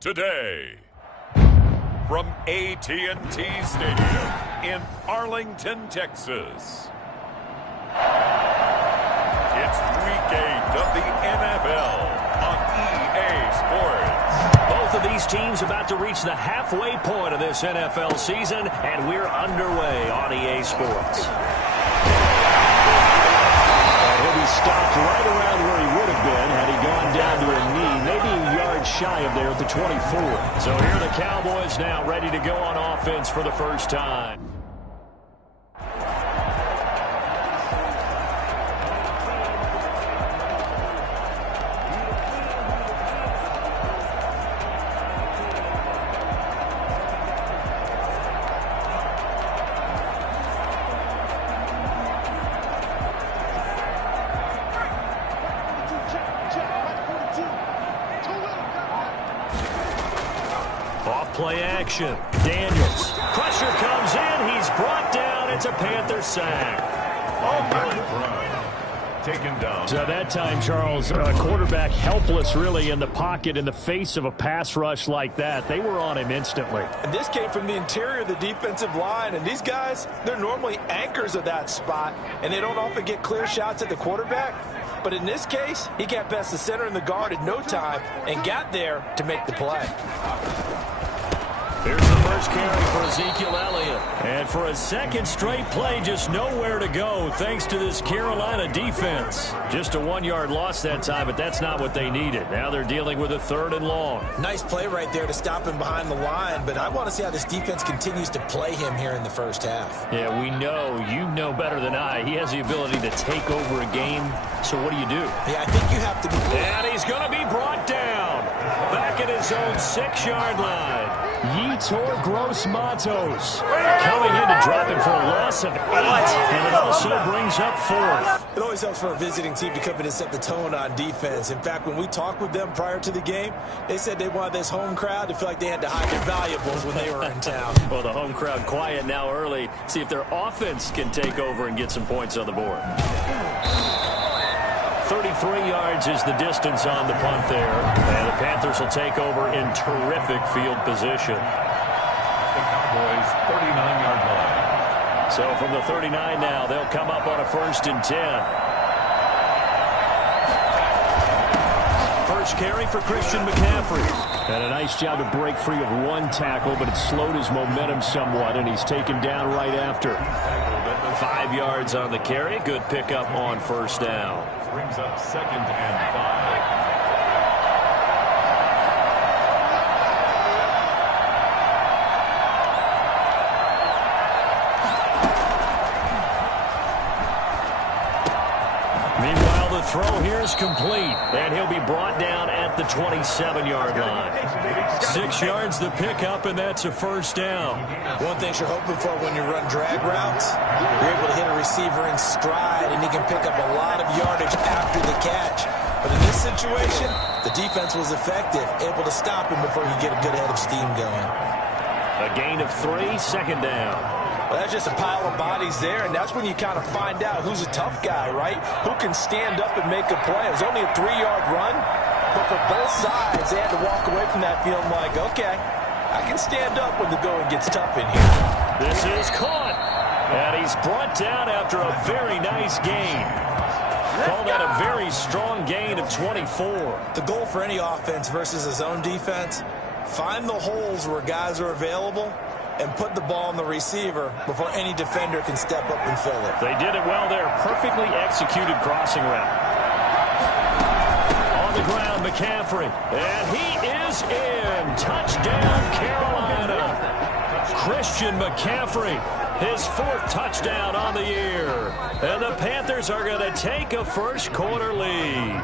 today. From AT&T Stadium in Arlington, Texas. It's Week 8 of the NFL on EA Sports. Both of these teams about to reach the halfway point of this NFL season, and we're underway on EA Sports. He'll be stopped right around where he would have been had he gone down to a knee, maybe a yard shy of there at the 24. So here are the Cowboys now ready to go on offense for the first time. Play action. Daniels. Pressure comes in. He's brought down. It's a Panther sack. Taken down. So that time, Charles, quarterback helpless really in the pocket in the face of a pass rush like that. They were on him instantly. And this came from the interior of the defensive line. And these guys, they're normally anchors of that spot. And they don't often get clear shots at the quarterback. But in this case, he got past the center and the guard in no time and got there to make the play. Here's the first carry for Ezekiel Elliott. And for a second straight play, just nowhere to go thanks to this Carolina defense. Just a 1-yard loss that time, but that's not what they needed. Now they're dealing with a 3rd and long. Nice play right there to stop him behind the line, but I want to see how this defense continues to play him here in the first half. Yeah, we know. You know better than I. He has the ability to take over a game. So what do? Yeah, I think you have to be... And he's going to be brought down. Back at his own 6-yard line. Yetur Gross-Matos coming in to drop him for a loss of 8, and it also brings up 4th. It always helps for a visiting team to come in and set the tone on defense. In fact, when we talked with them prior to the game, they said they wanted this home crowd to feel like they had to hide their valuables when they were in town. Well, the home crowd quiet now early. See if their offense can take over and get some points on the board. 33 yards is the distance on the punt there. And the Panthers will take over in terrific field position. The Cowboys' 39-yard line. So from the 39 now, they'll come up on a 1st and 10. First carry for Christian McCaffrey. And a nice job to break free of 1 tackle, but it slowed his momentum somewhat, and he's taken down right after. 5 yards on the carry. Good pickup on 1st down. Brings up 2nd and 5. Meanwhile, the throw here is complete, and he'll be brought down at the 27-yard line. 6 yards the pickup, and that's a 1st down. One thing you're hoping for when you run drag routes, you're able to hit a receiver in stride, and he can pick up a lot of yardage after the catch. But in this situation, the defense was effective, able to stop him before he get a good head of steam going. A gain of 3, 2nd down. Well, that's just a pile of bodies there, and that's when you kind of find out who's a tough guy, right? Who can stand up and make a play. It was only a 3-yard run, but for both sides, they had to walk away from that feeling like, okay, I can stand up when the going gets tough in here. This is caught, and he's brought down after a very nice gain. Call that a very strong gain of 24. The goal for any offense versus his own defense, find the holes where guys are available and put the ball on the receiver before any defender can step up and fill it. They did it well there. Perfectly executed crossing route. On the ground, McCaffrey. And he is in. Touchdown, Carolina. Christian McCaffrey, his 4th touchdown on the year. And the Panthers are going to take a first-quarter lead.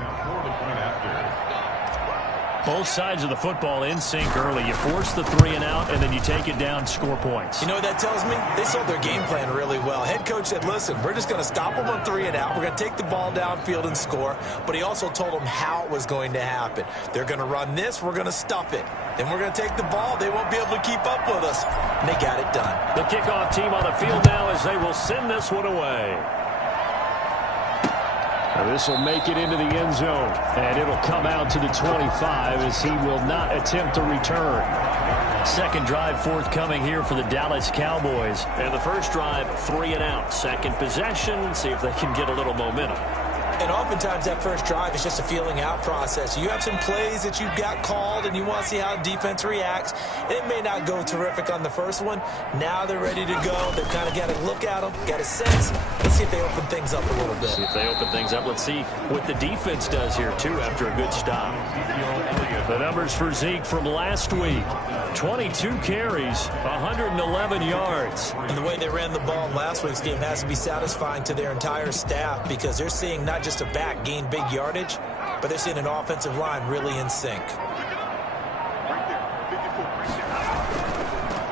Both sides of the football in sync early. You force the 3-and-out, and then you take it down, score points. You know what that tells me? They sold their game plan really well. Head coach said, listen, we're just going to stop them on 3-and-out. We're going to take the ball downfield and score. But he also told them how it was going to happen. They're going to run this. We're going to stuff it. Then we're going to take the ball. They won't be able to keep up with us. And they got it done. The kickoff team on the field now as they will send this one away. This will make it into the end zone, and it'll come out to the 25 as he will not attempt to return. Second drive forthcoming here for the Dallas Cowboys. And the first drive, 3 and out. Second possession, see if they can get a little momentum. And oftentimes that first drive is just a feeling out process. You have some plays that you've got called and you want to see how defense reacts. It may not go terrific on the first one. Now they're ready to go. They've kind of got to look at them, got a sense. Let's see if they open things up a little bit. See if they open things up. Let's see what the defense does here, too, after a good stop. The numbers for Zeke from last week. 22 carries, 111 yards. And the way they ran the ball in last week's game has to be satisfying to their entire staff because they're seeing not just a back gain big yardage, but they're seeing an offensive line really in sync.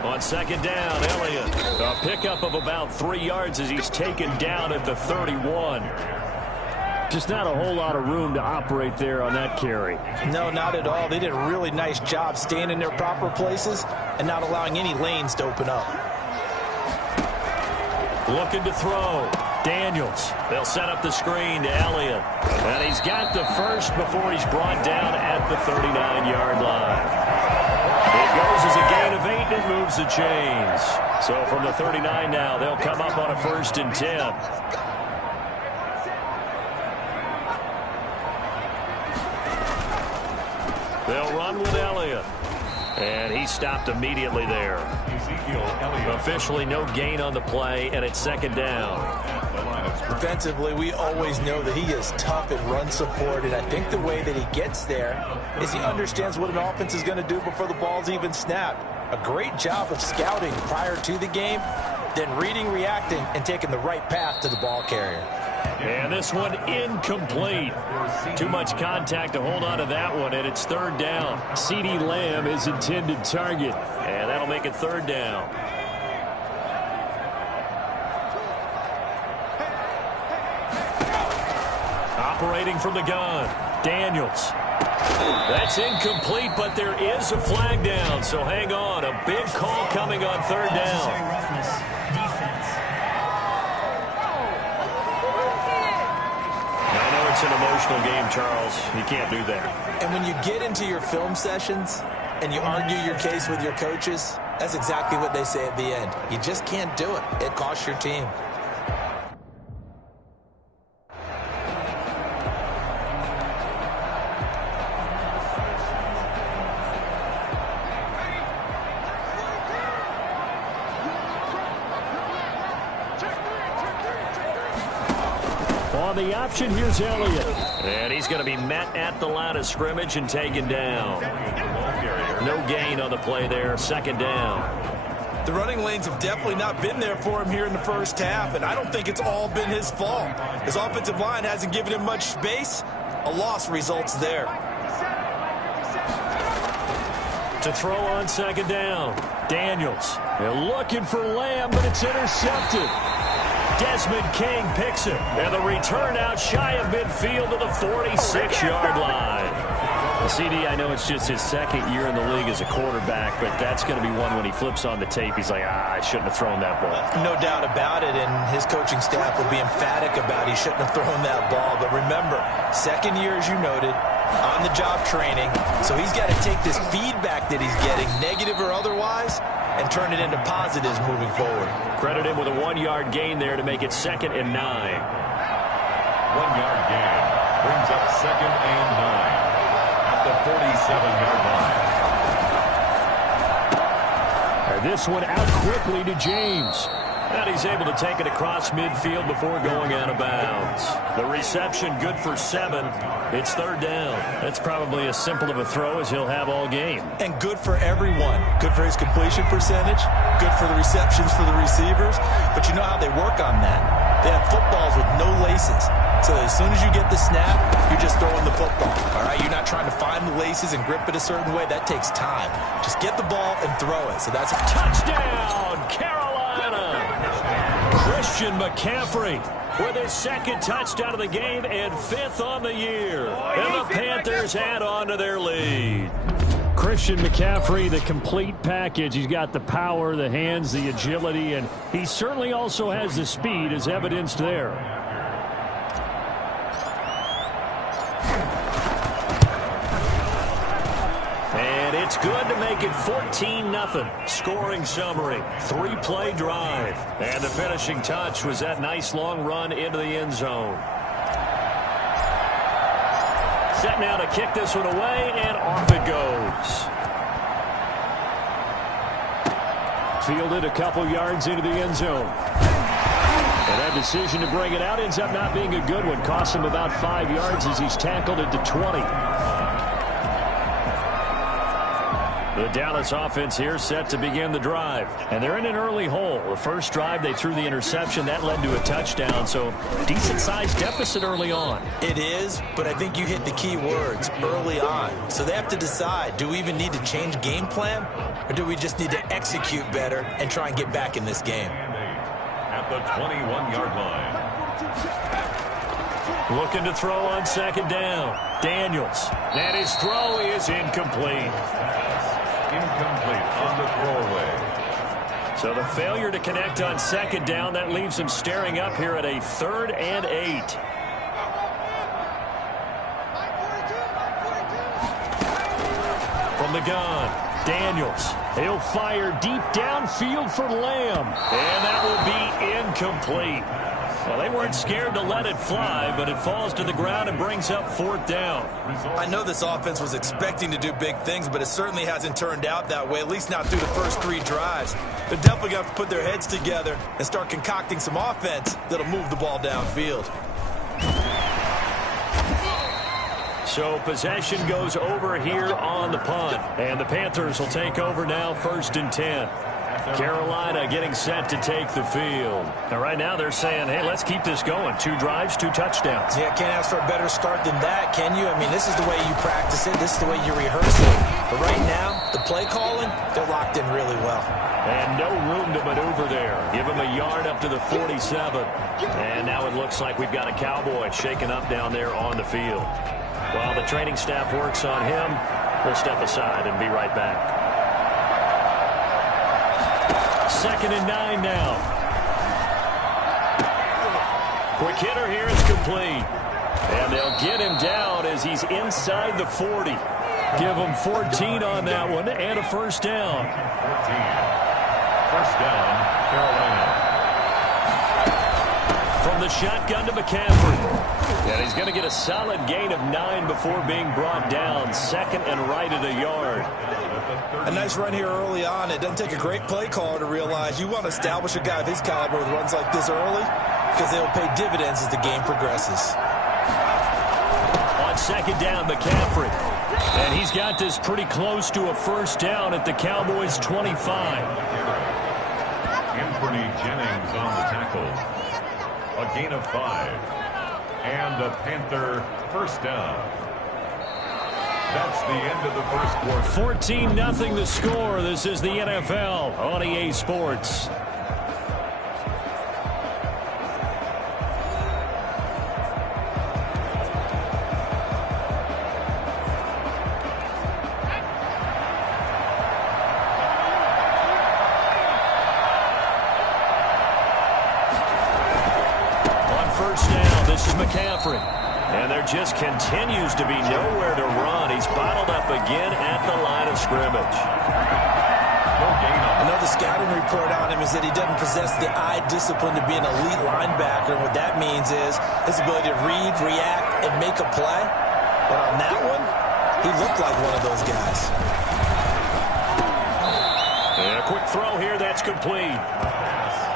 On second down, Elliott. A pickup of about 3 yards as he's taken down at the 31. Just not a whole lot of room to operate there on that carry. No, not at all. They did a really nice job staying in their proper places and not allowing any lanes to open up. Looking to throw. Daniels. They'll set up the screen to Elliott. And he's got the first before he's brought down at the 39-yard line. It goes as a gain of 8 and moves the chains. So from the 39 now, they'll come up on a 1st and 10. They'll run with Elliott. And he stopped immediately there. Officially no gain on the play, and it's second down. Defensively, we always know that he is tough in run support, and I think the way that he gets there is he understands what an offense is going to do before the ball's even snapped. A great job of scouting prior to the game, then reading, reacting, and taking the right path to the ball carrier. And this one incomplete. Too much contact to hold on to that one, and it's 3rd down. CeeDee Lamb is intended target. And that'll make it 3rd down. Operating from the gun, Daniels. That's incomplete, but there is a flag down, so hang on. A big call coming on 3rd down. It's an emotional game, Charles. You can't do that. And when you get into your film sessions and you argue your case with your coaches, that's exactly what they say at the end. You just can't do it. It costs your team. On the option, here's Elliott. And he's going to be met at the line of scrimmage and taken down. No gain on the play there, 2nd down. The running lanes have definitely not been there for him here in the first half, and I don't think it's all been his fault. His offensive line hasn't given him much space. A loss results there. To throw on 2nd down, Daniels. They're looking for Lamb, but it's intercepted. Desmond King picks it, and the return out shy of midfield to the 46-yard line. CD, I know it's just his 2nd year in the league as a quarterback, but that's going to be one when he flips on the tape. He's like, I shouldn't have thrown that ball. No doubt about it, and his coaching staff will be emphatic about he shouldn't have thrown that ball. But remember, 2nd year, as you noted, on-the-job training, so he's got to take this feedback that he's getting, negative or otherwise, and turn it into positives moving forward. Credit him with a 1-yard gain there to make it 2nd and 9. 1-yard gain brings up 2nd and 9 at the 47-yard line. And this one out quickly to James. And he's able to take it across midfield before going out of bounds. The reception good for 7. It's 3rd down. That's probably as simple of a throw as he'll have all game. And good for everyone. Good for his completion percentage. Good for the receptions for the receivers. But you know how they work on that. They have footballs with no laces. So as soon as you get the snap, you're just throwing the football. All right, you're not trying to find the laces and grip it a certain way. That takes time. Just get the ball and throw it. So that's a touchdown, Carolina. Christian McCaffrey with his 2nd touchdown of the game and 5th on the year. And the Panthers add on to their lead. Christian McCaffrey, the complete package. He's got the power, the hands, the agility, and he certainly also has the speed as evidenced there. It's good to make it 14-0. Scoring summary, 3-play drive. And the finishing touch was that nice long run into the end zone. Set now to kick this one away, and off it goes. Fielded a couple yards into the end zone. And that decision to bring it out ends up not being a good one. Cost him about 5 yards as he's tackled it to 20. The Dallas offense here set to begin the drive. And they're in an early hole. The first drive, they threw the interception. That led to a touchdown. So decent-sized deficit early on. It is, but I think you hit the key words, early on. So they have to decide, do we even need to change game plan? Or do we just need to execute better and try and get back in this game? At the 21-yard line. Looking to throw on second down. Daniels. And his throw is incomplete. Incomplete on the throwaway. So the failure to connect on second down, that leaves him staring up here at a 3rd and 8. From the gun, Daniels. He'll fire deep downfield for Lamb. And that will be incomplete. Well, they weren't scared to let it fly, but it falls to the ground and brings up 4th down. I know this offense was expecting to do big things, but it certainly hasn't turned out that way, at least not through the first 3 drives. They're definitely going to have to put their heads together and start concocting some offense that'll move the ball downfield. So possession goes over here on the punt, and the Panthers will take over now 1st and 10. Carolina getting set to take the field. And right now they're saying, hey, let's keep this going. 2 drives, 2 touchdowns. Yeah, can't ask for a better start than that, can you? I mean, this is the way you practice it. This is the way you rehearse it. But right now, the play calling, they're locked in really well. And no room to maneuver there. Give him a yard up to the 47. And now it looks like we've got a Cowboy shaken up down there on the field. While the training staff works on him, we'll step aside and be right back. 2nd and 9 now. Quick hitter here is complete. And they'll get him down as he's inside the 40. Give him 14 on that one and a 1st down. 14. 1st down, Carolina. From the shotgun to McCaffrey. And he's going to get a solid gain of 9 before being brought down. 2nd and right at a yard. A nice run here early on. It doesn't take a great play caller to realize you want to establish a guy of his caliber with runs like this early because they'll pay dividends as the game progresses. On 2nd down, McCaffrey. And he's got this pretty close to a 1st down at the Cowboys' 25. Anthony Jennings on the tackle. A gain of 5. And the Panther 1st down. That's the end of the first quarter. 14-0 the score. This is the NFL on EA Sports. On 1st down, this is McCaffrey. And there just continues to be nowhere to run. He's bottled up again at the line of scrimmage. I know the scouting report on him is that he doesn't possess the eye discipline to be an elite linebacker. And what that means is his ability to read, react, and make a play. But on that one, he looked like one of those guys. And a quick throw here, that's complete.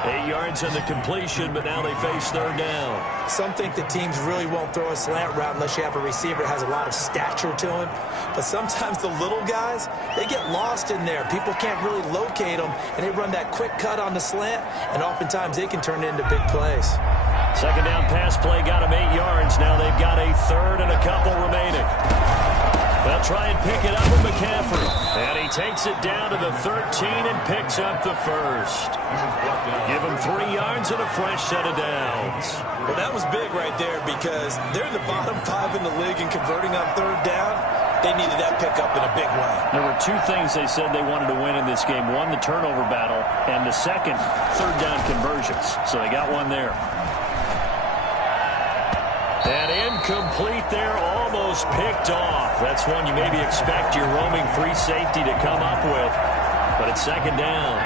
8 yards on the completion, but now they face 3rd down. Some think that teams really won't throw a slant route unless you have a receiver that has a lot of stature to him. But sometimes the little guys, they get lost in there. People can't really locate them, and they run that quick cut on the slant, and oftentimes they can turn it into big plays. 2nd down pass play got him 8 yards. Now they've got a 3rd and a couple remaining. They'll try and pick it up with McCaffrey. And he takes it down to the 13 and picks up the 1st. Give him 3 yards and a fresh set of downs. Well, that was big right there because they're in the bottom 5 in the league and converting on 3rd down. They needed that pickup in a big way. There were 2 things they said they wanted to win in this game. One, the turnover battle, and the second, 3rd down conversions. So they got one there. And incomplete there, almost picked off. That's one you maybe expect your roaming free safety to come up with. But it's second down.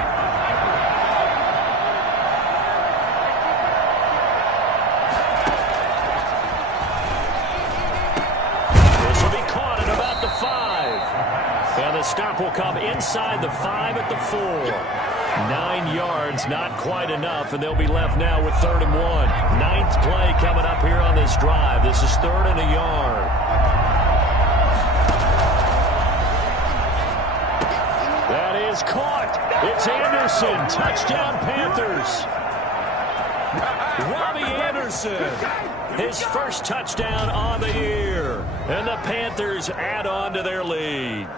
This will be caught at about the 5. And the stop will come inside the 5 at the 4. 9 yards, not quite enough, and they'll be left now with 3rd and 1. 9th play coming up here on this drive. This is 3rd and a yard. That is caught. It's Anderson. Touchdown, Panthers. Robbie Anderson, his first touchdown on the year. And the Panthers add on to their lead.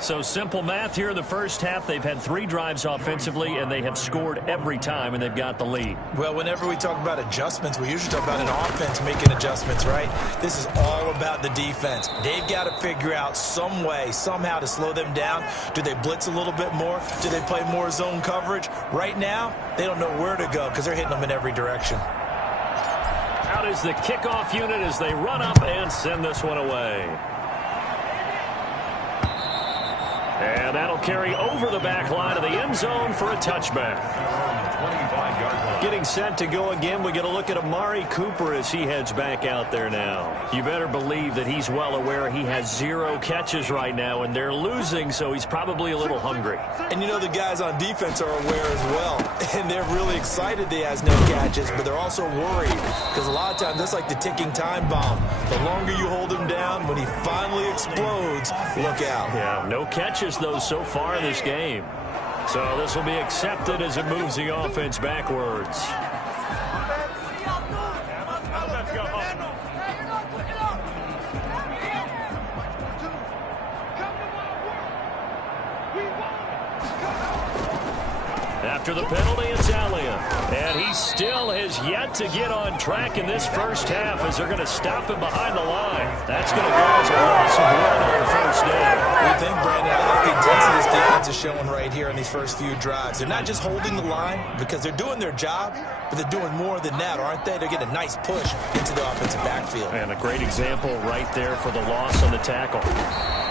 So simple math here in the first half. They've had 3 drives offensively, and they have scored every time, and they've got the lead. Well, whenever we talk about adjustments, we usually talk about an offense making adjustments, right? This is all about the defense. They've got to figure out some way, somehow to slow them down. Do they blitz a little bit more? Do they play more zone coverage? Right now, they don't know where to go because they're hitting them in every direction. Out is the kickoff unit as they run up and send this one away. And that'll carry over the back line of the end zone for a touchback. Getting set to go again, we get a look at Amari Cooper as he heads back out there now. You better believe that he's well aware he has 0 catches right now, and they're losing, so he's probably a little hungry. And you know the guys on defense are aware as well. And they're really excited that he has no catches, but they're also worried because a lot of times that's like the ticking time bomb. The longer you hold him down, when he finally explodes, look out. Yeah, no catches, though, so far in this game. So this will be accepted as it moves the offense backwards. After the penalty, it's Elliott. And he still has yet to get on track in this first half as they're going to stop him behind the line. That's going to go as a loss of 1 on the first down. What do you think, Brandon? I like the intensity this defense is showing right here in these first few drives. They're not just holding the line because they're doing their job, but they're doing more than that, aren't they? They're getting a nice push into the offensive backfield. And a great example right there for the loss on the tackle.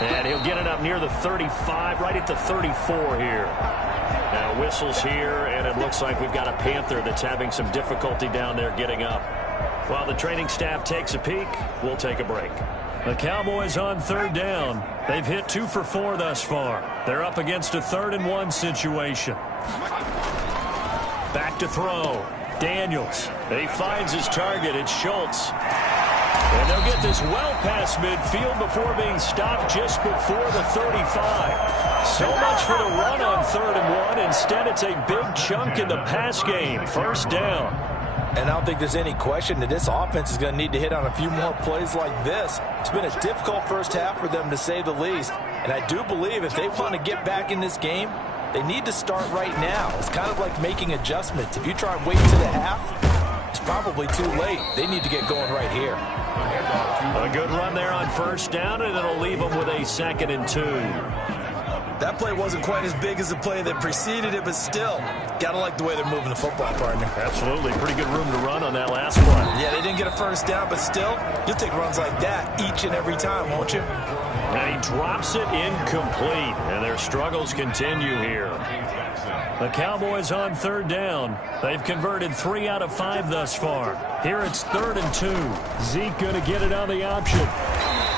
And he'll get it up near the 35, right at the 34 here. Now whistles here, and it looks like we've got a Panther that's having some difficulty down there getting up. While the training staff takes a peek, we'll take a break. The Cowboys on 3rd down. They've hit 2 for 4 thus far. They're up against a 3rd and 1 situation. Back to throw. Daniels. He finds his target. It's Schultz. And they'll get this well past midfield before being stopped just before the 35. So much for the run on 3rd and 1. Instead, it's a big chunk in the pass game. First down. And I don't think there's any question that this offense is going to need to hit on a few more plays like this. It's been a difficult first half for them, to say the least. And I do believe if they want to get back in this game, they need to start right now. It's kind of like making adjustments. If you try and wait to the half, it's probably too late. They need to get going right here. A good run there on first down, and it'll leave them with a 2nd and 2. That play wasn't quite as big as the play that preceded it, but still, got to like the way they're moving the football, partner. Absolutely. Pretty good room to run on that last play. Yeah, they didn't get a first down, but still, you'll take runs like that each and every time, won't you? And he drops it incomplete, and their struggles continue here. The Cowboys on 3rd down. They've converted 3 out of 5 thus far. Here it's 3rd and 2. Zeke going to get it on the option.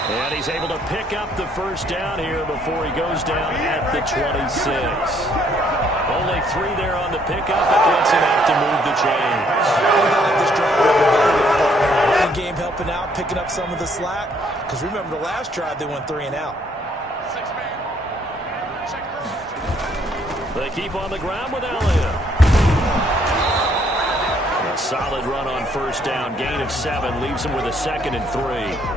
And he's able to pick up the first down here before he goes down at the 26. Only 3 there on the pickup. It gets enough to move the chains. The game helping out, picking up some of the slack. Because remember, the last drive, they went 3 and out. They keep on the ground with Elliott. A solid run on first down. Gain of 7 leaves them with a 2nd and 3.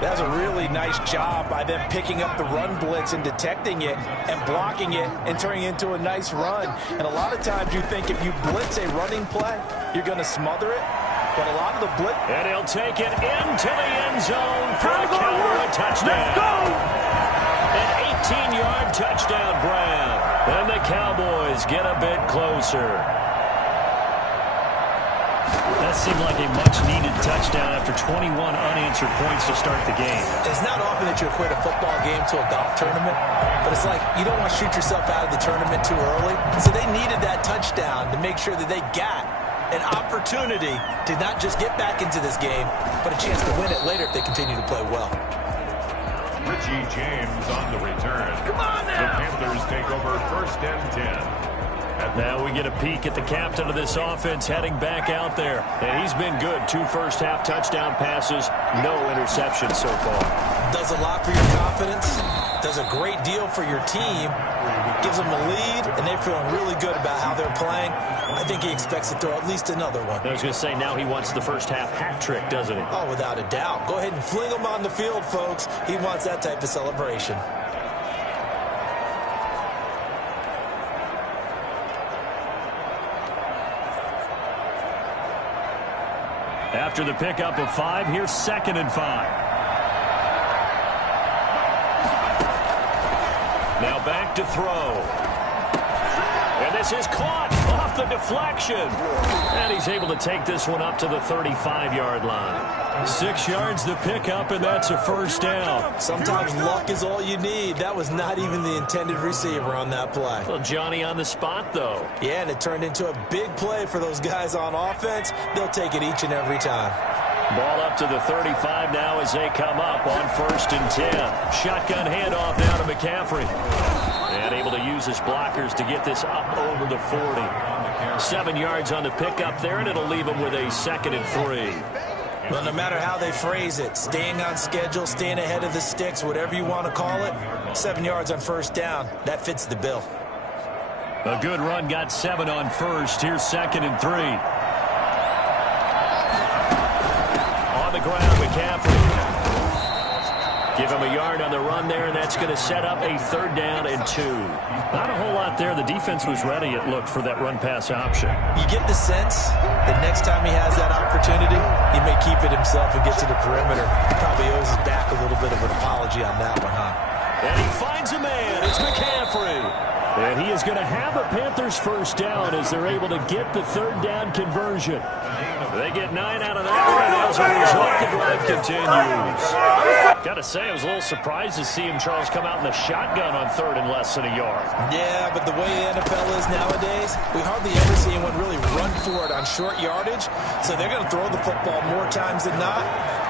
That's a really nice job by them picking up the run blitz and detecting it and blocking it and turning it into a nice run. And a lot of times you think if you blitz a running play, you're going to smother it. But a lot of the blitz... And he'll take it into the end zone for a counter touchdown. Let's go! An 18-yard touchdown grab. And the Cowboys get a bit closer. That seemed like a much-needed touchdown after 21 unanswered points to start the game. It's not often that you equate a football game to a golf tournament, but it's like you don't want to shoot yourself out of the tournament too early. So they needed that touchdown to make sure that they got an opportunity to not just get back into this game, but a chance to win it later if they continue to play well. Richie James on the return. Come on now! The Panthers take over 1st and 10. Now we get a peek at the captain of this offense heading back out there. And he's been good. 2 first-half touchdown passes, no interceptions so far. Does a lot for your confidence. Does a great deal for your team. Gives them a lead, and they're feeling really good about how they're playing. I think he expects to throw at least another one. I was going to say, now he wants the first-half hat trick, doesn't he? Oh, without a doubt. Go ahead and fling him on the field, folks. He wants that type of celebration. After the pickup of 5, here's 2nd and 5. Now back to throw. And this is caught off the deflection. And he's able to take this one up to the 35-yard line. 6 yards the pickup, and that's a first down. Sometimes luck is all you need. That was not even the intended receiver on that play. Well, Johnny on the spot, though. Yeah, and it turned into a big play for those guys on offense. They'll take it each and every time. Ball up to the 35 now as they come up on 1st and 10. Shotgun handoff now to McCaffrey. And able to use his blockers to get this up over the 40. 7 yards on the pickup there, and it'll leave him with a 2nd and 3. Well, no matter how they phrase it, staying on schedule, staying ahead of the sticks, whatever you want to call it, 7 yards on 1st down, that fits the bill. A good run got 7 on 1st. Here's 2nd and 3. On the ground, McCaffrey. Give him a yard on the run there, and that's going to set up a 3rd down and 2. Not a whole lot there. The defense was ready, it looked, for that run-pass option. You get the sense that next time he has that opportunity, he may keep it himself and get to the perimeter. Probably owes his back a little bit of an apology on that one, huh? And he finds a man. It's McCaffrey. And he is going to have a Panthers first down as they're able to get the 3rd down conversion. They get 9 out of that, and as a result, the drive continues. Got to say, I was a little surprised to see him, Charles, come out in the shotgun on 3rd and less than a yard. Yeah, but the way the NFL is nowadays, we hardly ever see anyone really run for it on short yardage, so they're going to throw the football more times than not.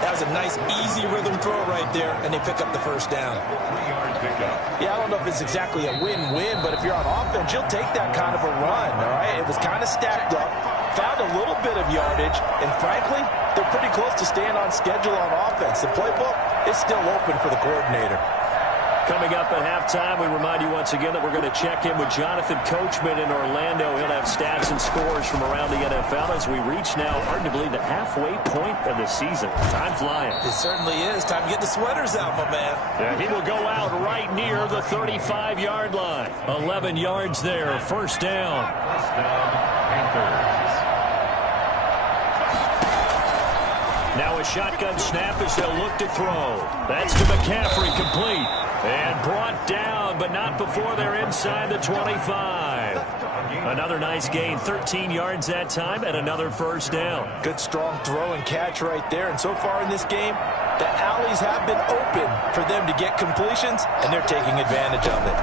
That was a nice, easy rhythm throw right there, and they pick up the first down. 3-yard pickup. Yeah, I don't know if it's exactly a win-win, but if you're on offense, you'll take that kind of a run, all right? It was kind of stacked up, found a little bit of yardage, and frankly, they're pretty close to staying on schedule on offense. The playbook is still open for the coordinator. Coming up at halftime, we remind you once again that we're going to check in with Jonathan Coachman in Orlando. He'll have stats and scores from around the NFL as we reach now arguably the halfway point of the season. Time flying. It certainly is. Time to get the sweaters out, my man. And he will go out right near the 35-yard line. 11 yards there, first down. First down, Panthers. Now a shotgun snap as they'll look to throw. That's to McCaffrey, complete. And brought down, but not before they're inside the 25. Another nice gain, 13 yards that time, and another first down. Good, strong throw and catch right there. And so far in this game, the alleys have been open for them to get completions, and they're taking advantage of it.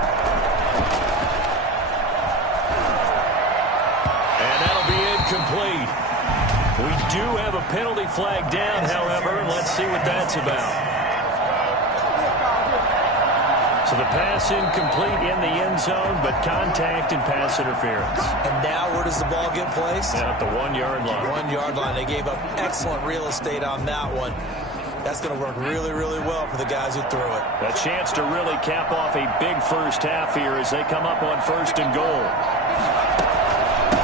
And that'll be incomplete. We do have a penalty flag down, however, and let's see what that's about. So the pass incomplete in the end zone, but contact and pass interference. And now where does the ball get placed? At the 1-yard line. 1-yard line. They gave up excellent real estate on that one. That's going to work really, really well for the guys who threw it. A chance to really cap off a big first half here as they come up on 1st and goal.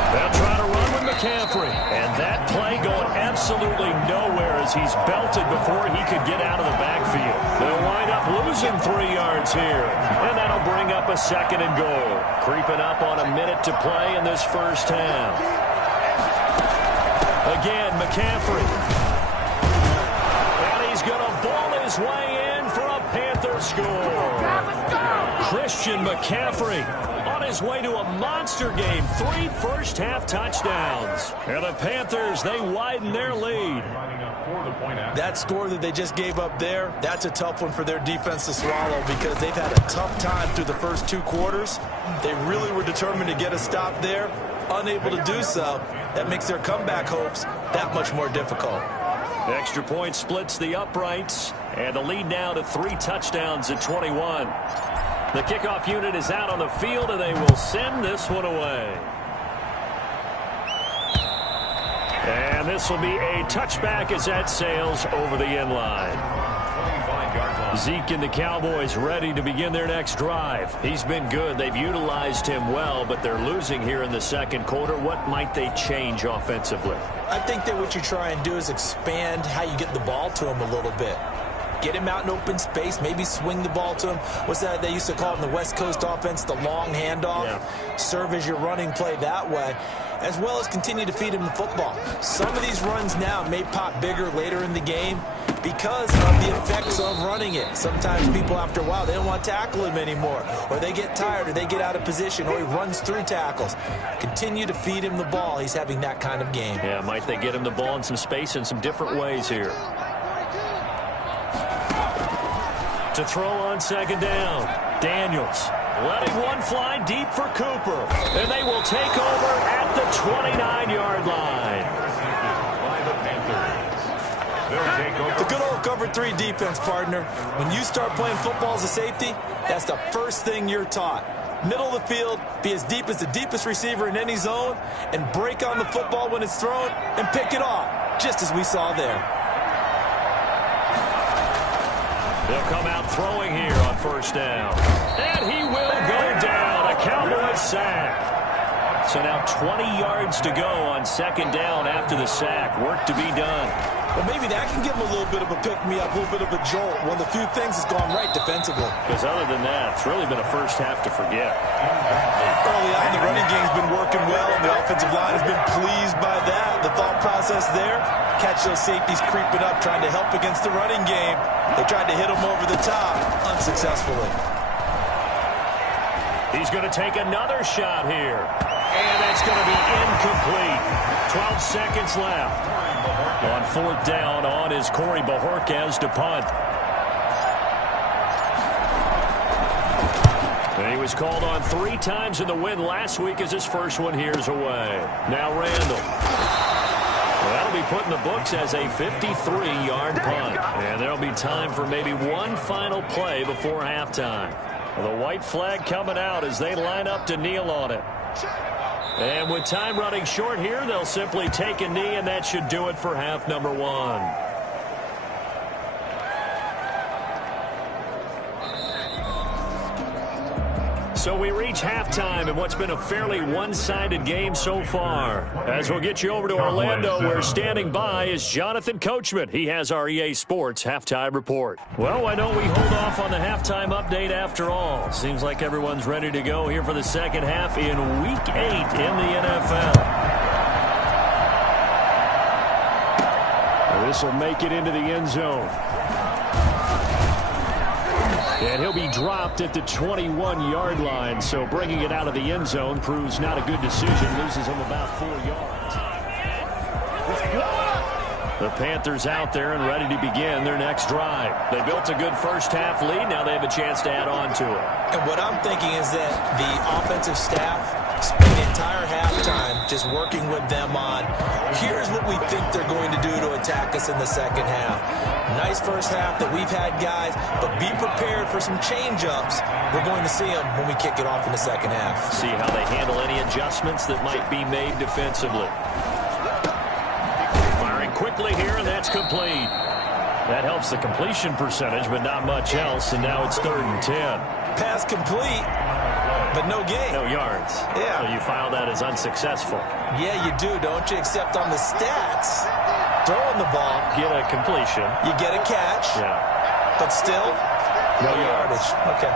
They'll try to run with McCaffrey. And that play going absolutely nowhere as he's belted before he could get out of the backfield. They'll wind up losing 3 yards here. And that'll bring up a 2nd and goal. Creeping up on a minute to play in this first half. Again, McCaffrey. And he's going to ball his way in for a Panther score. Christian McCaffrey on his way to a monster game. 3 first-half touchdowns. And the Panthers, they widen their lead. That score that they just gave up there, that's a tough one for their defense to swallow because they've had a tough time through the first 2 quarters. They really were determined to get a stop there. Unable to do so, that makes their comeback hopes that much more difficult. Extra point splits the uprights, and the lead now to 3 touchdowns at 21. The kickoff unit is out on the field, and they will send this one away. And this will be a touchback as that sails over the end line. Zeke and the Cowboys ready to begin their next drive. He's been good. They've utilized him well, but they're losing here in the second quarter. What might they change offensively? I think that what you try and do is expand how you get the ball to him a little bit. Get him out in open space, maybe swing the ball to him. What's that they used to call it in the West Coast offense, the long handoff? Yeah. Serve as your running play that way, as well as continue to feed him the football. Some of these runs now may pop bigger later in the game because of the effects of running it. Sometimes people, after a while, they don't want to tackle him anymore, or they get tired, or they get out of position, or he runs through tackles. Continue to feed him the ball. He's having that kind of game. Yeah, might they get him the ball in some space in some different ways here. To throw on second down, Daniels letting one fly deep for Cooper, and they will take over at the 29-yard line. The good old cover 3 defense, partner. When you start playing football as a safety, that's the first thing you're taught. Middle of the field, be as deep as the deepest receiver in any zone, and break on the football when it's thrown and pick it off, just as we saw there. They'll come out throwing here on first down. And he will go down. A Cowboys sack. So now 20 yards to go on second down after the sack. Work to be done. Well, maybe that can give him a little bit of a pick-me-up, a little bit of a jolt. One of the few things that's gone right defensively. Because other than that, it's really been a first half to forget. Early on, the running game's been working well, and the offensive line has been pleased by that. The thought process there, catch those safeties creeping up, trying to help against the running game. They tried to hit him over the top, unsuccessfully. He's going to take another shot here. And that's going to be incomplete. 12 seconds left. On fourth down, on is Corey Bajorquez to punt. And he was called on 3 times in the win last week as his first one here's away. Now Randall. Well, that'll be put in the books as a 53-yard punt. And there'll be time for maybe one final play before halftime. The white flag coming out as they line up to kneel on it. And with time running short here, they'll simply take a knee, and that should do it for half number 1. So we reach halftime in what's been a fairly one-sided game so far. As we'll get you over to Orlando, where standing by is Jonathan Coachman. He has our EA Sports halftime report. Well, why don't we hold off on the halftime update after all? Seems like everyone's ready to go here for the second half in Week 8 in the NFL. This will make it into the end zone. And he'll be dropped at the 21-yard line, so bringing it out of the end zone proves not a good decision. Loses him about 4 yards. The Panthers out there and ready to begin their next drive. They built a good first-half lead. Now they have a chance to add on to it. And what I'm thinking is that the offensive staff spent the entire halftime just working with them on, here's what we think they're going to do to attack us in the second half. Nice first half that we've had, guys, but be prepared for some change-ups. We're going to see them when we kick it off in the second half. See how they handle any adjustments that might be made defensively. Firing quickly here, and that's complete. That helps the completion percentage, but not much else, and now it's 3rd and 10. Pass complete, but no gain. No yards. Yeah. So you file that as unsuccessful. Yeah, you do, don't you? Except on the stats, throwing the ball. Get a completion. You get a catch. Yeah. But still, no yardage. Okay.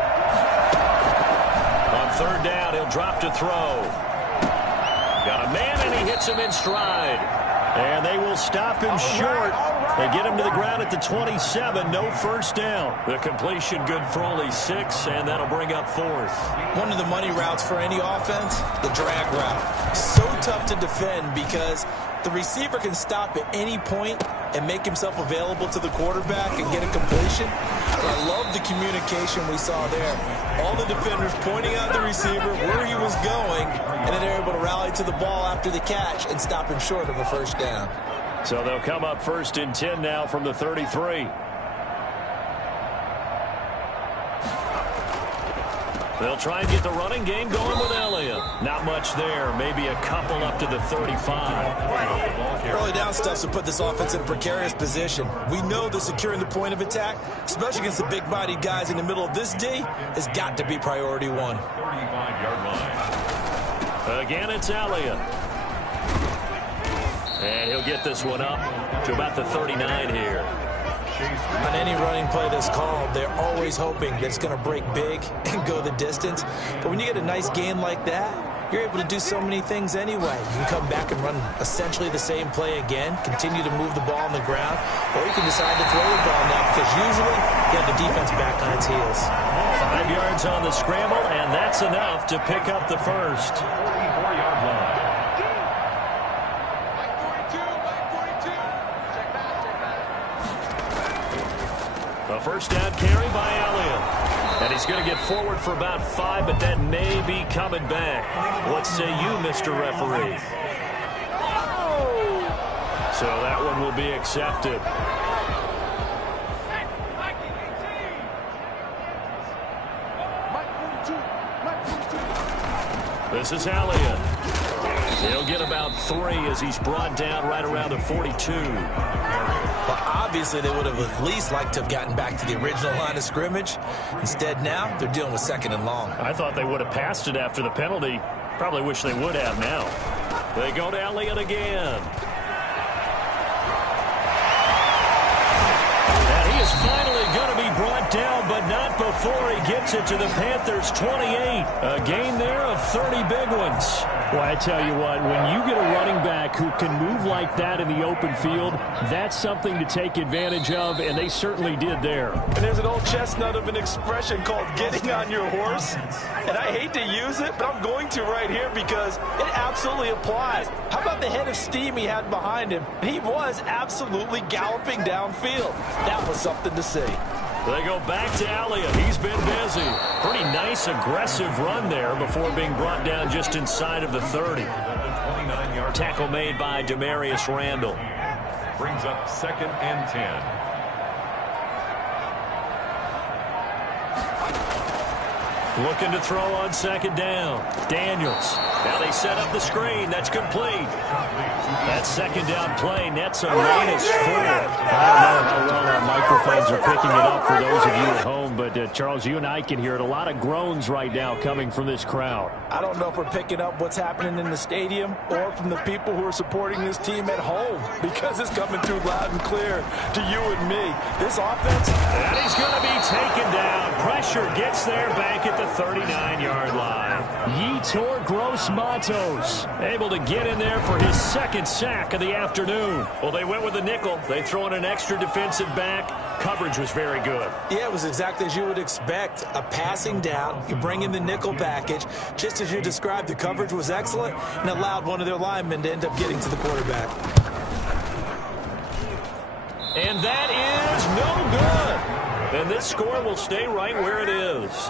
On 3rd down, he'll drop to throw. Got a man, and he hits him in stride. And they will stop him short They get him to the ground at the 27. No first down. The completion good for only 6, and that'll bring up 4th. One of the money routes for any offense, the drag route. So tough to defend because the receiver can stop at any point and make himself available to the quarterback and get a completion. But I love the communication we saw there. All the defenders pointing out the receiver, where he was going, and then they're able to rally to the ball after the catch and stop him short of a first down. So they'll come up 1st and 10 now from the 33. They'll try and get the running game going with Elliott. Not much there. Maybe a couple up to the 35. Early down stuff to put this offense in a precarious position. We know that securing the point of attack, especially against the big-bodied guys in the middle of this D, has got to be priority 1. 35-yard line. Again, it's Elliott. And he'll get this one up to about the 39 here. On any running play that's called, they're always hoping that it's going to break big and go the distance. But when you get a nice gain like that, you're able to do so many things anyway. You can come back and run essentially the same play again, continue to move the ball on the ground, or you can decide to throw the ball now because usually you have the defense back on its heels. 5 yards on the scramble, and that's enough to pick up the first. 44-yard line. A first down carry by Elliott. And he's going to get forward for about 5, but that may be coming back. What say you, Mr. Referee? So that one will be accepted. This is Elliott. He'll get about 3 as he's brought down right around the 42. Well, obviously, they would have at least liked to have gotten back to the original line of scrimmage. Instead, now, they're dealing with 2nd and long. I thought they would have passed it after the penalty. Probably wish they would have now. They go to Elliott again. And he is finally going to be brought down, but not before he gets it to the Panthers' 28. A gain there of 30 big ones. Well, I tell you what, when you get a running back who can move like that in the open field, that's something to take advantage of, and they certainly did there. And there's an old chestnut of an expression called getting on your horse. And I hate to use it, but I'm going to right here because it absolutely applies. How about the head of steam he had behind him? He was absolutely galloping downfield. That was something to see. They go back to Elliott. He's been busy. Pretty nice, aggressive run there before being brought down just inside of the 30. Tackle made by Demarius Randall. Brings up 2nd and 10. Looking to throw on 2nd down. Daniels. Now they set up the screen. That's complete. That 2nd down play nets a -4. I don't know how well our microphones are picking it up for those of you at home, but Charles, you and I can hear it. A lot of groans right now coming from this crowd. I don't know if we're picking up what's happening in the stadium or from the people who are supporting this team at home because it's coming through loud and clear to you and me. This offense. And he's going to be taken down. Pressure gets there back at the 39-yard line. Yetur Gross-Matos able to get in there for his 2nd sack of the afternoon. Well, they went with a nickel. They throw in an extra defensive back. Coverage was very good. Yeah, it was exactly as you would expect. A passing down, you bring in the nickel package. Just as you described, the coverage was excellent and allowed one of their linemen to end up getting to the quarterback. And that is no good. And this score will stay right where it is.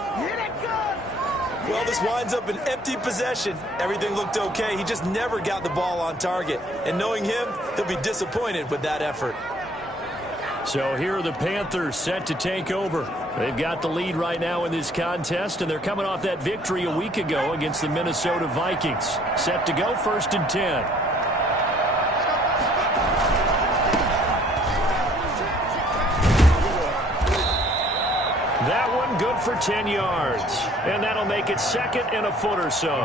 Well, this winds up an empty possession. Everything looked okay. He just never got the ball on target. And knowing him, he'll be disappointed with that effort. So here are the Panthers set to take over. They've got the lead right now in this contest, and they're coming off that victory a week ago against the Minnesota Vikings. Set to go 1st and 10. That one good for 10 yards. And that'll make it 2nd and a foot or so.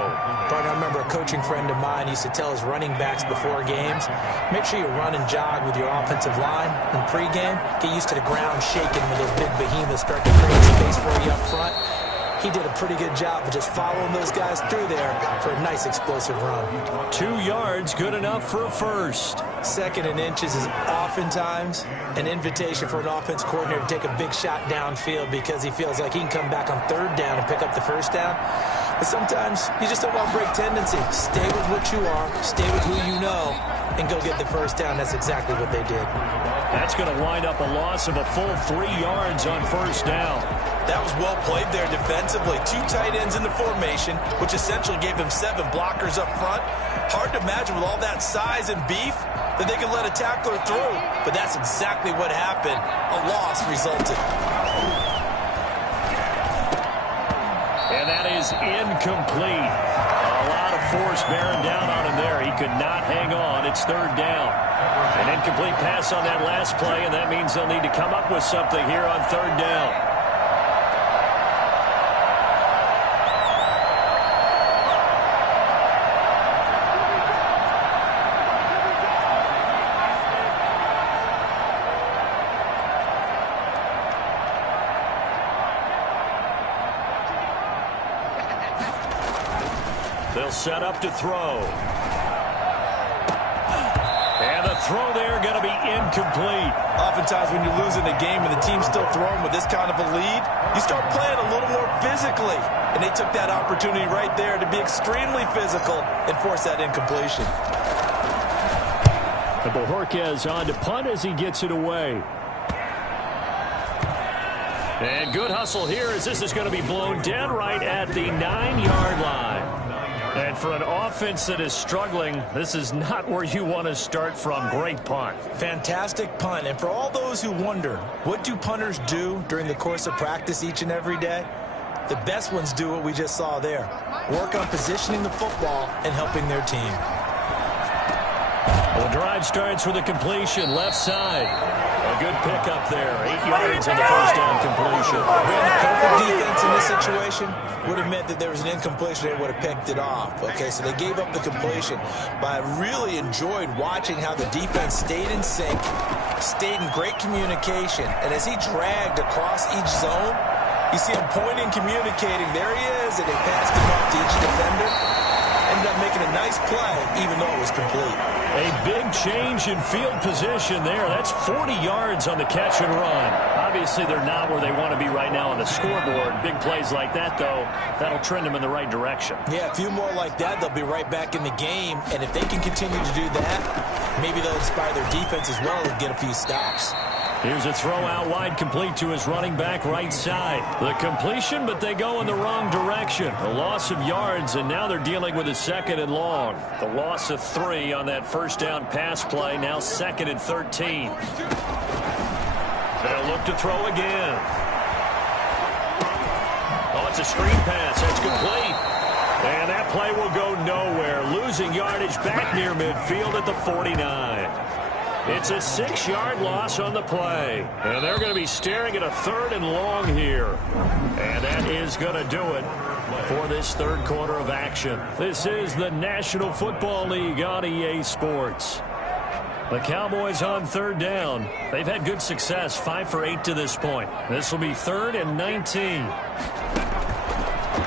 Partner, I remember a coaching friend of mine used to tell his running backs before games, make sure you run and jog with your offensive line in pregame. Get used to the ground shaking when those big behemoths start to create space for you up front. He did a pretty good job of just following those guys through there for a nice explosive run. 2 yards, good enough for a first. Second and inches is oftentimes an invitation for an offense coordinator to take a big shot downfield because he feels like he can come back on third down and pick up the first down. But sometimes you just don't want to break tendency. Stay with what you are, stay with who you know, and go get the first down. That's exactly what they did. That's going to wind up a loss of a full 3 yards on first down. That was well played there defensively. 2 tight ends in the formation, which essentially gave them 7 blockers up front. Hard to imagine with all that size and beef that they could let a tackler through. But that's exactly what happened. A loss resulted. And that is incomplete. A lot of force bearing down on him there. He could not hang on. It's third down. An incomplete pass on that last play, and that means they'll need to come up with something here on third down. They'll set up to throw. And the throw there going to be incomplete. Oftentimes when you're losing a game and the team's still throwing with this kind of a lead, you start playing a little more physically. And they took that opportunity right there to be extremely physical and force that incompletion. And Bojorquez on to punt as he gets it away. And good hustle here as this is going to be blown dead right at the 9-yard line. And for an offense that is struggling, this is not where you want to start from. Great punt. Fantastic punt. And for all those who wonder, what do punters do during the course of practice each and every day? The best ones do what we just saw there. Work on positioning the football and helping their team. The drive starts with a completion, left side. A good pickup there. 8 yards on the first down completion. The perfect defense in this situation would have meant that there was an incompletion. They would have picked it off. Okay, so they gave up the completion. But I really enjoyed watching how the defense stayed in sync, stayed in great communication. And as he dragged across each zone, you see him pointing, communicating. There he is, and they passed him off to each defender. Ended up making a nice play, even though it was complete. A big change in field position there. That's 40 yards on the catch and run. Obviously, they're not where they want to be right now on the scoreboard. Big plays like that, though, that'll trend them in the right direction. Yeah, a few more like that, they'll be right back in the game. And if they can continue to do that, maybe they'll inspire their defense as well and get a few stops. Here's a throw out wide, complete to his running back right side. The completion, but they go in the wrong direction. A loss of yards, and now they're dealing with a second and long. The loss of 3 on that first down pass play, now second and 13. They'll look to throw again. Oh, it's a screen pass. That's complete. And that play will go nowhere. Losing yardage back near midfield at the 49. It's a 6-yard loss on the play. And they're going to be staring at a third and long here. And that is going to do it for this third quarter of action. This is the National Football League on EA Sports. The Cowboys on third down. They've had good success, 5 for 8 to this point. This will be 3rd and 19.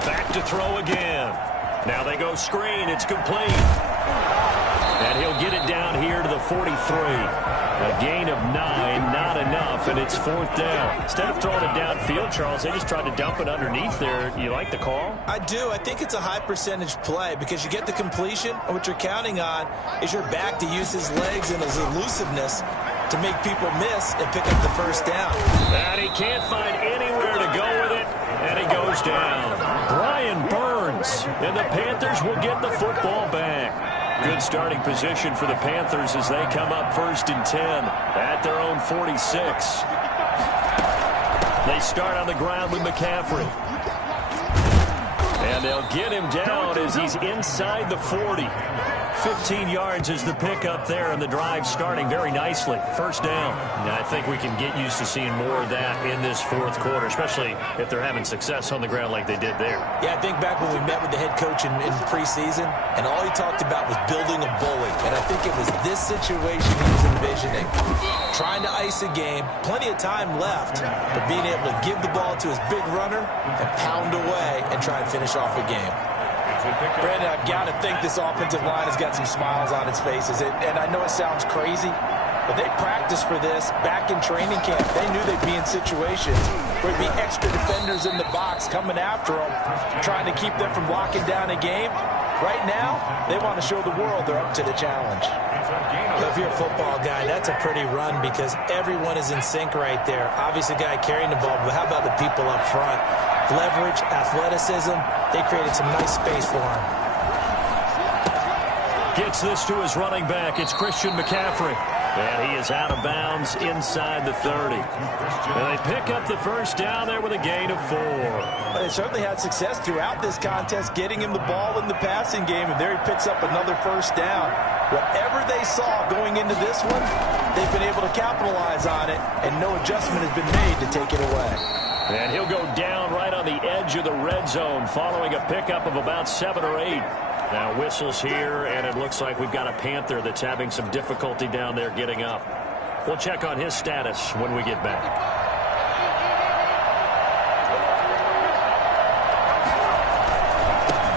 Back to throw again. Now they go screen. It's complete. And he'll get it down here to the 43. A gain of 9, not enough, and it's 4th down. Instead of throwing it downfield, Charles, they just tried to dump it underneath there. You like the call? I do. I think it's a high percentage play because you get the completion, and what you're counting on is your back to use his legs and his elusiveness to make people miss and pick up the first down. And he can't find anywhere to go with it, and he goes down. Brian Burns, and the Panthers will get the football back. Good starting position for the Panthers as they come up 1st and 10 at their own 46. They start on the ground with McCaffrey. And they'll get him down as he's inside the 40. 15 yards is the pickup there, and the drive starting very nicely. First down. Now, I think we can get used to seeing more of that in this 4th quarter, especially if they're having success on the ground like they did there. Yeah, I think back when we met with the head coach in preseason, and all he talked about was building a bully. And I think it was this situation he was envisioning. Trying to ice a game, plenty of time left, but being able to give the ball to his big runner and pound away and try and finish off a game. Brandon, I've got to think this offensive line has got some smiles on its faces. And I know it sounds crazy, but they practiced for this back in training camp. They knew they'd be in situations where there'd be extra defenders in the box coming after them, trying to keep them from locking down a game. Right now, they want to show the world they're up to the challenge. If you're a football guy, that's a pretty run because everyone is in sync right there. Obviously, the guy carrying the ball, but how about the people up front? Leverage, athleticism, they created some nice space for him. Gets this to his running back. It's Christian McCaffrey. And he is out of bounds inside the 30. And they pick up the first down there with a gain of 4. They certainly had success throughout this contest, getting him the ball in the passing game, and there he picks up another first down. Whatever they saw going into this one, they've been able to capitalize on it, and no adjustment has been made to take it away. And he'll go down right on the edge of the red zone following a pickup of about 7 or 8. Now whistles here, and it looks like we've got a Panther that's having some difficulty down there getting up. We'll check on his status when we get back.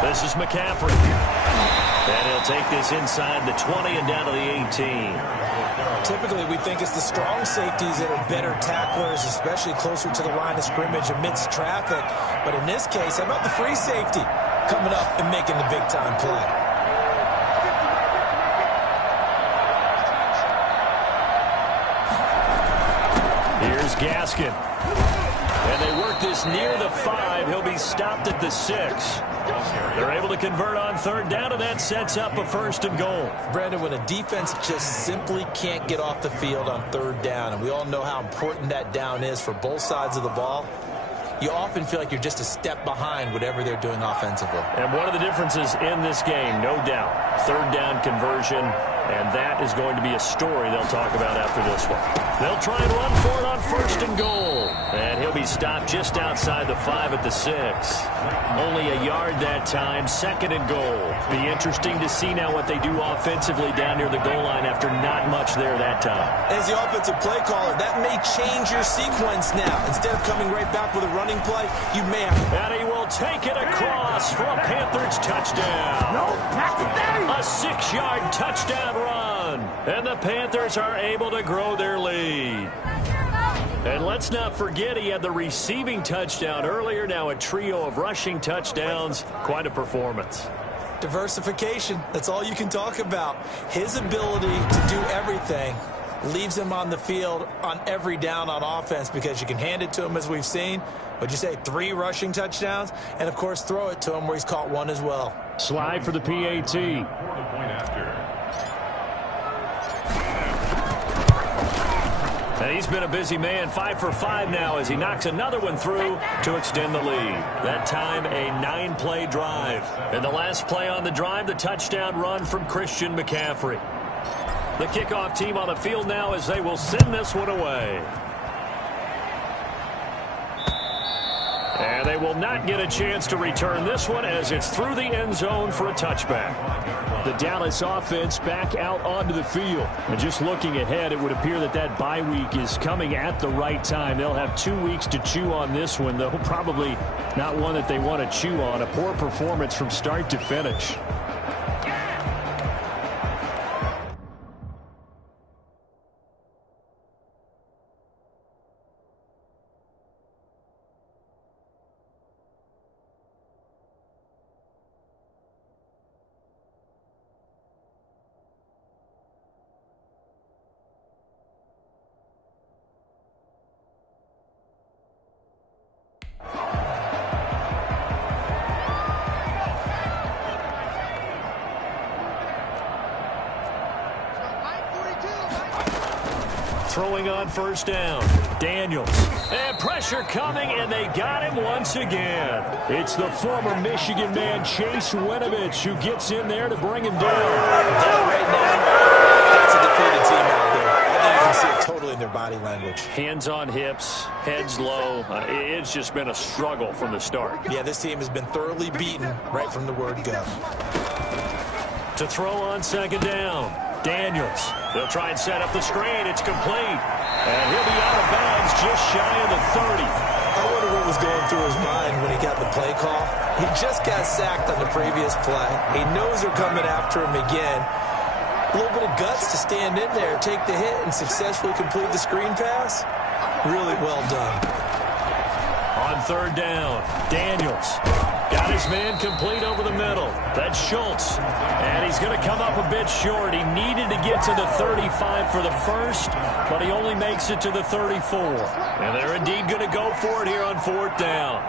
This is McCaffrey. And he'll take this inside the 20 and down to the 18. Typically, we think it's the strong safeties that are better tacklers, especially closer to the line of scrimmage amidst traffic. But in this case, how about the free safety coming up and making the big-time play? Here's Gaskin. And they work this near the 5. He'll be stopped at the 6. They're able to convert on third down, and that sets up a 1st and goal. Brandon, when a defense just simply can't get off the field on third down, and we all know how important that down is for both sides of the ball, you often feel like you're just a step behind whatever they're doing offensively. And one of the differences in this game, no doubt, third down conversion, and that is going to be a story they'll talk about after this one. They'll try and run for it on 1st and goal. And he'll be stopped just outside the 5 at the 6. Only a yard that time, 2nd and goal. Be interesting to see now what they do offensively down near the goal line after not much there that time. As the offensive play caller, that may change your sequence now. Instead of coming right back with a running play, you may have to. And he will take it across for a Panthers touchdown. A 6-yard touchdown run. And the Panthers are able to grow their lead. And let's not forget he had the receiving touchdown earlier. Now a trio of rushing touchdowns. Quite a performance. Diversification. That's all you can talk about. His ability to do everything leaves him on the field on every down on offense because you can hand it to him as we've seen. What'd you say, 3 rushing touchdowns? And, of course, throw it to him where he's caught 1 as well. Slide for the PAT. And he's been a busy man, 5 for 5 now as he knocks another one through to extend the lead. That time, a 9-play drive. And the last play on the drive, the touchdown run from Christian McCaffrey. The kickoff team on the field now as they will send this one away. And they will not get a chance to return this one as it's through the end zone for a touchback. The Dallas offense back out onto the field. And just looking ahead, it would appear that that bye week is coming at the right time. They'll have 2 weeks to chew on this one, though probably not one that they want to chew on. A poor performance from start to finish. Throwing on first down, Daniels. And pressure coming, and they got him once again. It's the former Michigan man, Chase Winovich, who gets in there to bring him down. Right now, that's a defeated team out there. I think you can see it totally in their body language. Hands on hips, heads low. It's just been a struggle from the start. Yeah, this team has been thoroughly beaten right from the word go. To throw on second down, Daniels. They'll try and set up the screen. It's complete. And he'll be out of bounds just shy of the 30. I wonder what was was going through his mind when he got the play call? He just got sacked on the previous play. He knows they're coming after him again. A little bit of guts to stand in there, take the hit, and successfully complete the screen pass. Really well done. On third down, Daniels got his man complete over the middle. That's Schultz. And he's going to come up a bit short. He needed to get to the 35 for the first, but he only makes it to the 34. And they're indeed going to go for it here on fourth down.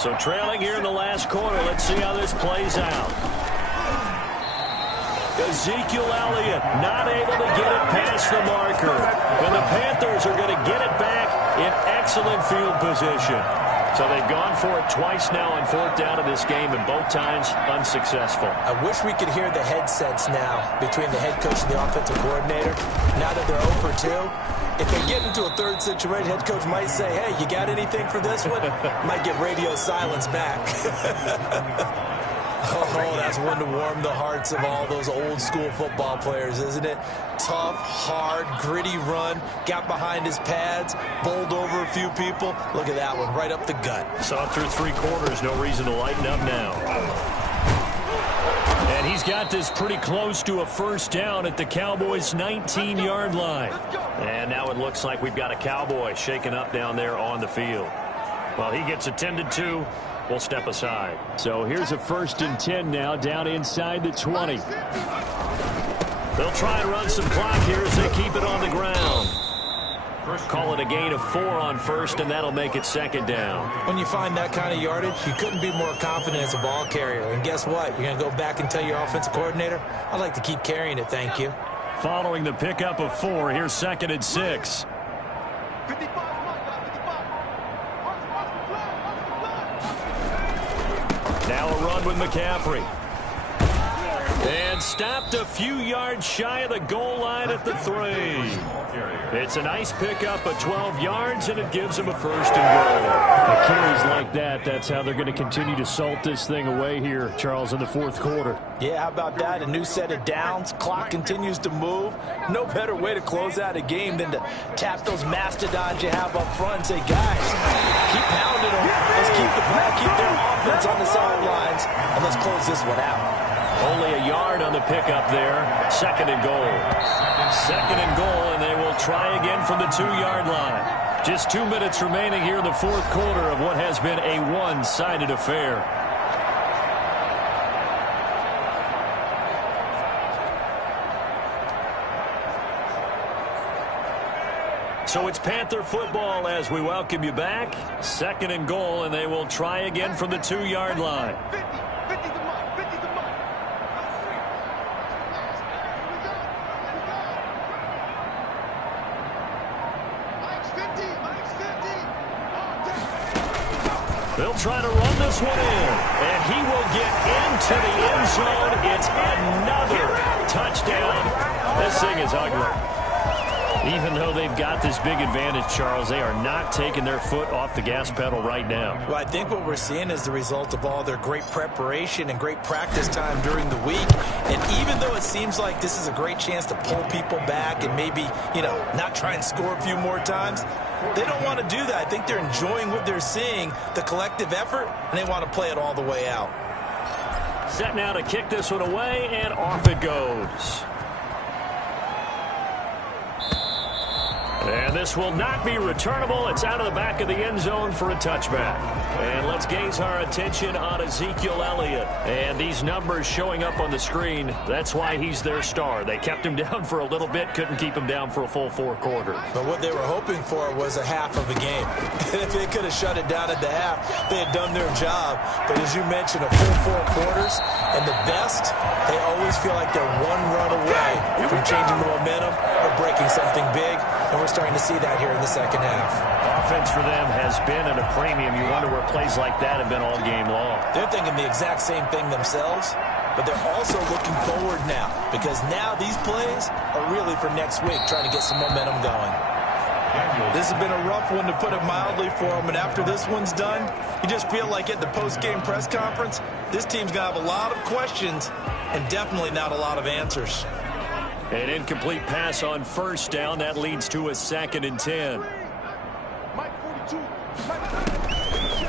So trailing here in the last quarter. Let's see how this plays out. Ezekiel Elliott not able to get it past the marker. And the Panthers are going to get it back in excellent field position. So they've gone for it twice now on fourth down in this game, and both times unsuccessful. I wish we could hear the headsets now between the head coach and the offensive coordinator. Now that they're 0 for 2, if they get into a third situation, head coach might say, hey, you got anything for this one? Might get radio silence back. Oh, that's one to warm the hearts of all those old school football players, isn't it? Tough, hard, gritty run, got behind his pads, bowled over a few people. Look at that one, right up the gut. Saw through 3 quarters, no reason to lighten up now. And he's got this pretty close to a first down at the Cowboys' 19-yard line. And now it looks like we've got a Cowboy shaken up down there on the field. Well, he gets attended to. We'll step aside. So here's a 1st and 10 now, down inside the 20. They'll try and run some clock here as they keep it on the ground. Call it a gain of 4 on first, and that'll make it 2nd down. When you find that kind of yardage, you couldn't be more confident as a ball carrier. And guess what? You're going to go back and tell your offensive coordinator, I'd like to keep carrying it, thank you. Following the pickup of 4, here's 2nd and 6. Now a run with McCaffrey. And stopped a few yards shy of the goal line at the 3. It's a nice pickup of 12 yards, and it gives him a 1st and goal. The carries like that, that's how they're going to continue to salt this thing away here, Charles, in the 4th quarter. Yeah, how about that? A new set of downs. Clock continues to move. No better way to close out a game than to tap those mastodons you have up front and say, guys, keep pounding them. Let's keep the ball, keep their offense on the sidelines, and let's close this one out. Only a yard on the pickup there. 2nd and goal. 2nd and goal, and they will try again from the 2-yard line. Just 2 minutes remaining here in the 4th quarter of what has been a one-sided affair. So it's Panther football as we welcome you back. 2nd and goal, and they will try again from the 2-yard line. They'll try to run this one in, and he will get into the end zone. It's another touchdown. This thing is ugly. Even though they've got this big advantage, Charles, they are not taking their foot off the gas pedal right now. Well, I think what we're seeing is the result of all their great preparation and great practice time during the week. And even though it seems like this is a great chance to pull people back and maybe, not try and score a few more times, they don't want to do that. I think they're enjoying what they're seeing, the collective effort, and they want to play it all the way out. Set now to kick this one away, and off it goes. And this will not be returnable. It's out of the back of the end zone for a touchback. And let's gaze our attention on Ezekiel Elliott. And these numbers showing up on the screen, that's why he's their star. They kept him down for a little bit, couldn't keep him down for a full 4 quarters. But what they were hoping for was a half of a game. And if they could have shut it down at the half, they had done their job. But as you mentioned, a full 4 quarters, and the best, they always feel like they're one run away from changing the momentum or breaking something big. And we're starting to see that here in the second half. Offense for them has been at a premium. You wonder where plays like that have been all game long. They're thinking the exact same thing themselves, but they're also looking forward now, because now these plays are really for next week, trying to get some momentum going. This has been a rough one, to put it mildly, for them, and after this one's done, you just feel like at the post-game press conference, this team's going to have a lot of questions and definitely not a lot of answers. An incomplete pass on first down. That leads to a 2nd and 10.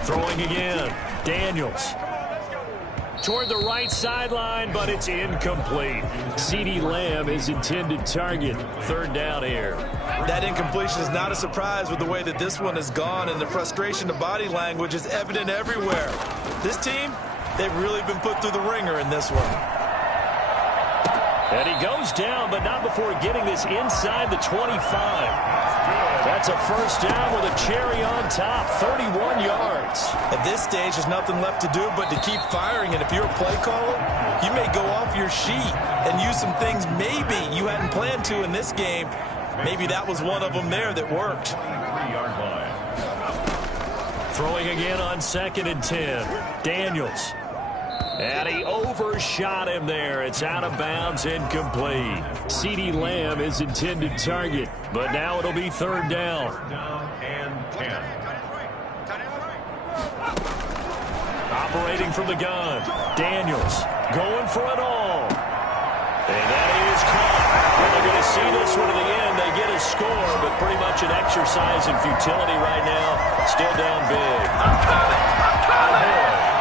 Throwing again. Daniels. Toward the right sideline, but it's incomplete. CeeDee Lamb is intended target. Third down here. That incompletion is not a surprise with the way that this one has gone, and the frustration of body language is evident everywhere. This team, they've really been put through the ringer in this one. And he goes down, but not before getting this inside the 25. That's a first down with a cherry on top, 31 yards. At this stage, there's nothing left to do but to keep firing, and if you're a play caller, you may go off your sheet and use some things maybe you hadn't planned to in this game. Maybe that was one of them there that worked. 3-yard line. Throwing again on 2nd and 10. Daniels. And he overshot him there. It's out of bounds, incomplete. CeeDee Lamb is intended target, but now it'll be third down. Down and 10. Operating from the gun. Daniels going for it all. And that is caught. Well, they're going to see this one to the end. They get a score, but pretty much an exercise in futility right now. Still down big. I'm coming!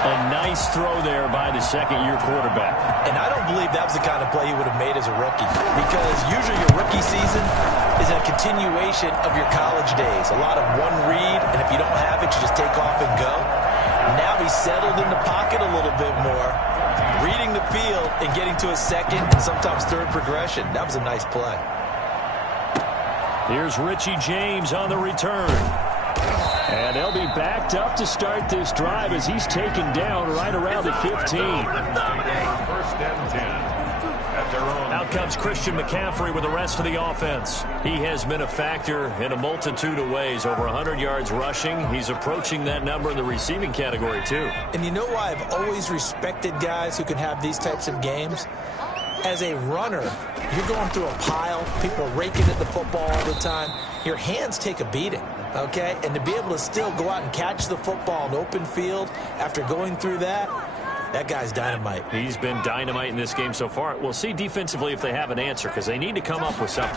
A nice throw there by the second-year quarterback. And I don't believe that was the kind of play he would have made as a rookie, because usually your rookie season is a continuation of your college days. A lot of one read, and if you don't have it, you just take off and go. Now he's settled in the pocket a little bit more, reading the field and getting to a second and sometimes third progression. That was a nice play. Here's Richie James on the return. And they'll be backed up to start this drive as he's taken down right around the 15. First and 10. At their own. Out comes Christian McCaffrey with the rest of the offense. He has been a factor in a multitude of ways. Over 100 yards rushing. He's approaching that number in the receiving category, too. And you know why I've always respected guys who can have these types of games? As a runner, you're going through a pile. People are raking at the football all the time. Your hands take a beating, okay? And to be able to still go out and catch the football in open field after going through that, that guy's dynamite. He's been dynamite in this game so far. We'll see defensively if they have an answer, because they need to come up with something.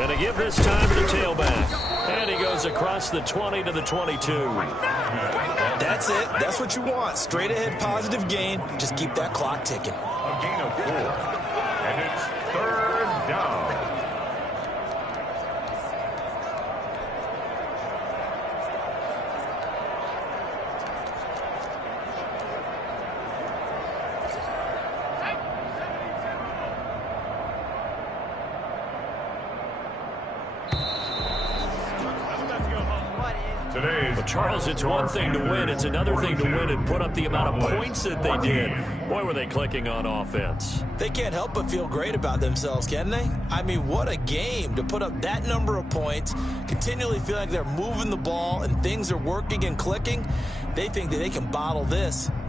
And they give this time to the tailback. And he goes across the 20 to the 22. That's it. That's what you want. Straight ahead positive gain. Just keep that clock ticking. A gain of 4. And it's third down. Well, Charles, it's one thing to win. It's another thing to win and put up the amount of points that they did. Boy, were they clicking on offense. They can't help but feel great about themselves, can they? I mean, what a game to put up that number of points, continually feel like they're moving the ball and things are working and clicking. They think that they can bottle this.